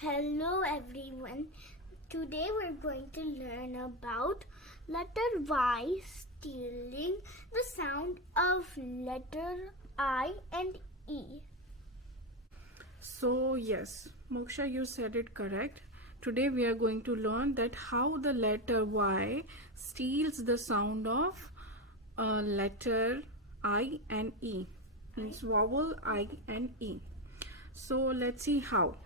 Hello everyone. Today we're going to learn about letter Y stealing the sound of letter I and E. So yes, Moksha, you said it correct. Today we are going to learn that how the letter Y steals the sound of letter I and E. Means vowel I and E. So let's see how.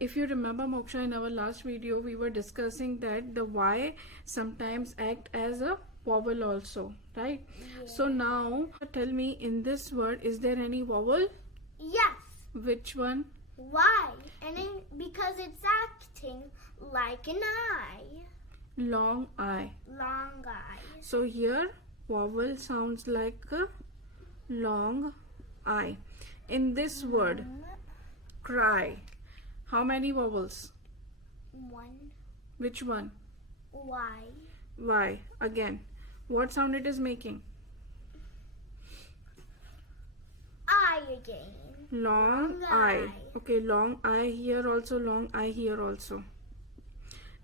If you remember, Moksha, in our last video we were discussing that the Y sometimes act as a vowel also, right? Yeah. So now tell me, in this word is there any vowel? Yes. Which one? Y. Because it's acting like an I. Long I. Long I. So here vowel sounds like a long I. In this word, cry, how many vowels? One. Which one? Y. Y. Again, what sound it is making? I again. Long I. Okay, long I here also, long I here also.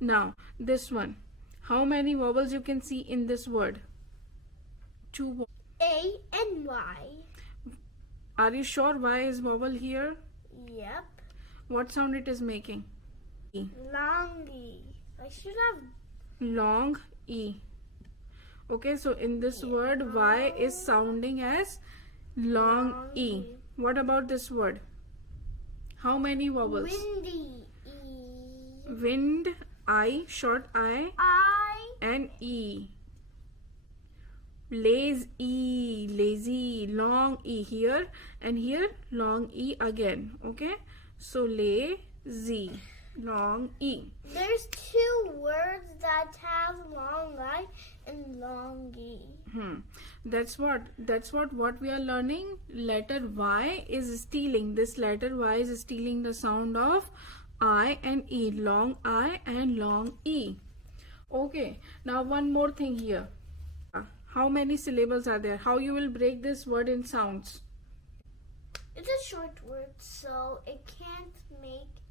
Now this one, how many vowels you can see in this word? Two vowels. A and Y. Are you sure Y is vowel here? Yep. What sound it is making? E. Long E. I should have. Long E. Okay, so in this word Y is sounding as long E. What about this word? How many vowels? Windy E. Wind, I, short I, and E. Lazy, long E here, and here long E again. Okay, so lazy, long E. There's two words that have long I and long E. That's what we are learning. Letter Y is stealing. This letter Y is stealing the sound of I and E. Long I and long E. Okay, now one more thing here. How many syllables are there? How you will break this word in sounds? It's a short word, so it can't make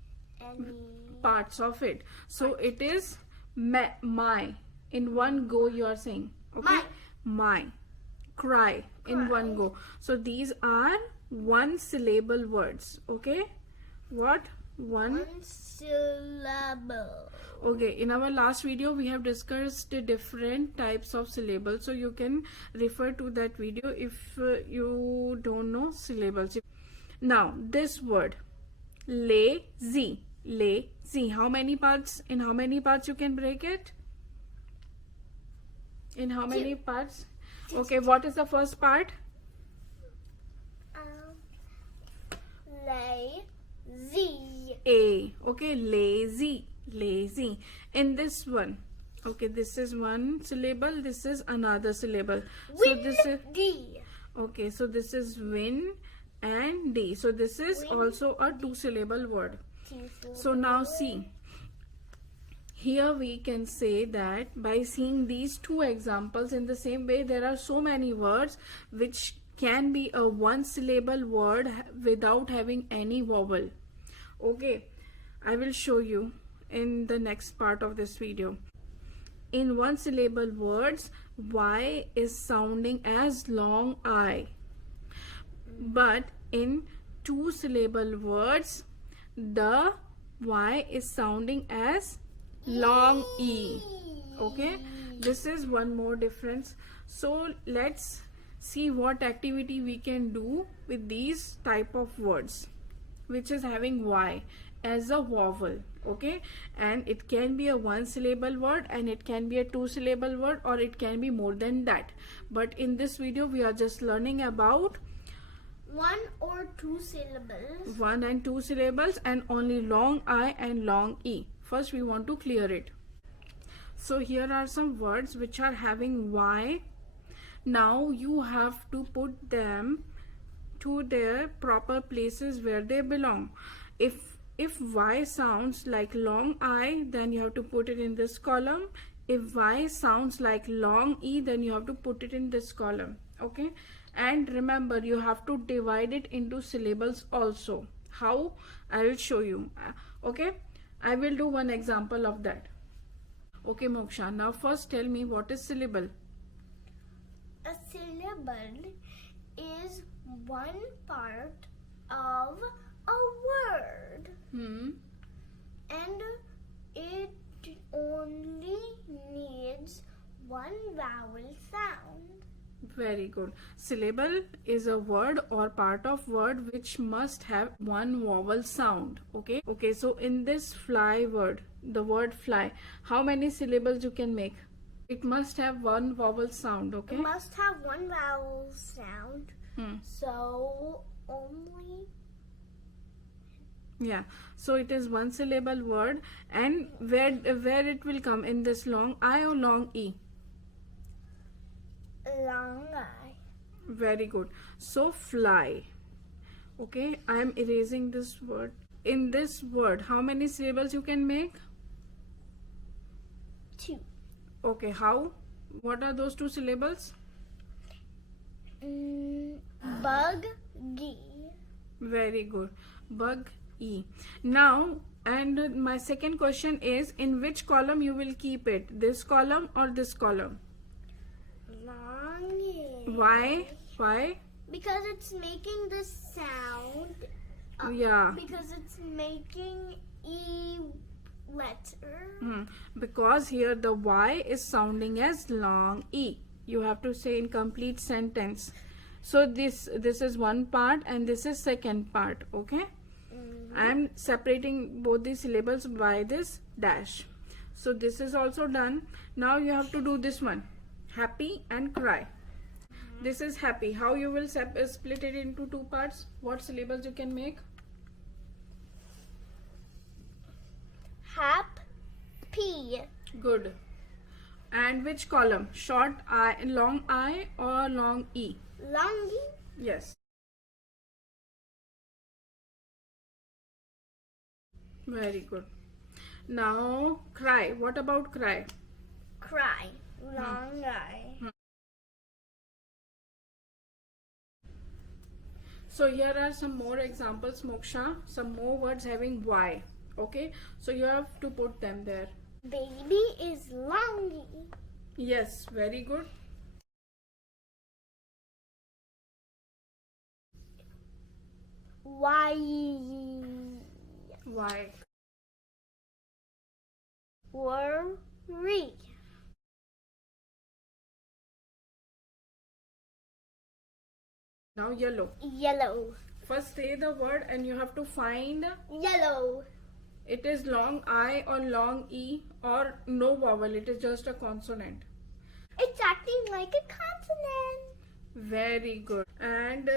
any parts of it. So it is my. In one go you are saying. Okay? My. Cry. In one go. So these are one syllable words. Okay? What? One syllable. Okay, in our last video we have discussed the different types of syllables, so you can refer to that video if you don't know syllables. Now this word lazy, how many parts? In how many parts you can break it? In how many parts? Okay, what is the first part? Lazy. A. Okay, lazy. In this one, okay, this is one syllable, this is another syllable. So this is D. Okay, so this is win and D. So this is also a two-syllable word. So now see, here we can say that by seeing these two examples, in the same way there are so many words which can be a one-syllable word without having any vowel. Okay, I will show you in the next part of this video. In one syllable words, Y is sounding as long I, but in two syllable words, the Y is sounding as long E. Okay, this is one more difference. So let's see what activity we can do with these type of words which is having Y as a vowel. Okay, and it can be a one syllable word, and it can be a two syllable word, or it can be more than that. But in this video we are just learning about one or two syllables. One and two syllables, and only long I and long E. First we want to clear it. So here are some words which are having Y. Now you have to put them to their proper places where they belong. If Y sounds like long I, then you have to put it in this column. If Y sounds like long E, then you have to put it in this column. Okay, and remember, you have to divide it into syllables also. How? I will show you. Okay, I will do one example of that. Okay, Moksha, now first tell me what is syllable. A syllable is one part of a word. And it only needs one vowel sound. Very good. Syllable is a word or part of word which must have one vowel sound. Okay. Okay. So in this fly word, the word fly, how many syllables you can make? It must have one vowel sound. Okay. It must have one vowel sound. So only. Yeah. So it is one syllable word, and where it will come in this long I or long E? Long I. Very good. So fly. Okay, I am erasing this word. In this word, how many syllables you can make? 2. Okay, how? What are those 2 syllables? Bug-y. Very good. Bug-y. Now, and my second question is, in which column you will keep it? This column or this column? Long E. Why? Why? Because it's making the sound. Yeah. Because it's making E letter. Because here the Y is sounding as long E. You have to say in complete sentence. So this is one part and this is second part. Okay. I am separating both the syllables by this dash. So this is also done. Now you have to do this one. Happy and cry. This is happy. How you will split it into 2 parts? What syllables you can make? Happy. Good. And which column? Short I, long I or long E? Long E. Yes. Very good. Now cry. What about cry? Cry. Long I. So here are some more examples, Moksha. Some more words having Y. Okay. So you have to put them there. Baby is long E. Yes. Very good. Y. Y. Worry. Now yellow. Yellow. First say the word and you have to find Yellow. it is long I or long E or no vowel. It is just a consonant. It's acting like a consonant. Very good. And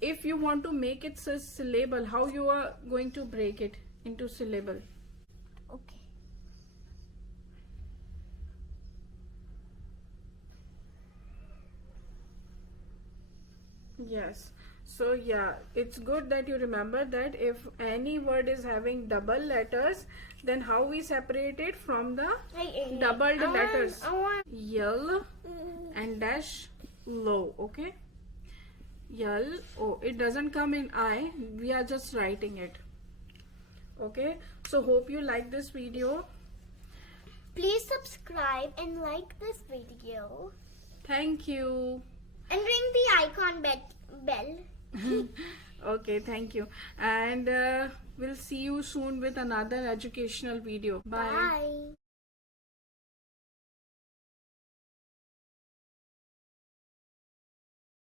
if you want to make it a syllable, how you are going to break it into syllable? Okay. Yes. So yeah, it's good that you remember that if any word is having double letters, then how we separate it from the doubled letters? Yell and dash low. Okay. Yell. Oh, it doesn't come in I. We are just writing it. Okay. So hope you like this video. Please subscribe and like this video. Thank you. And ring the icon bell. Okay, thank you. And we'll see you soon with another educational video. Bye. Bye.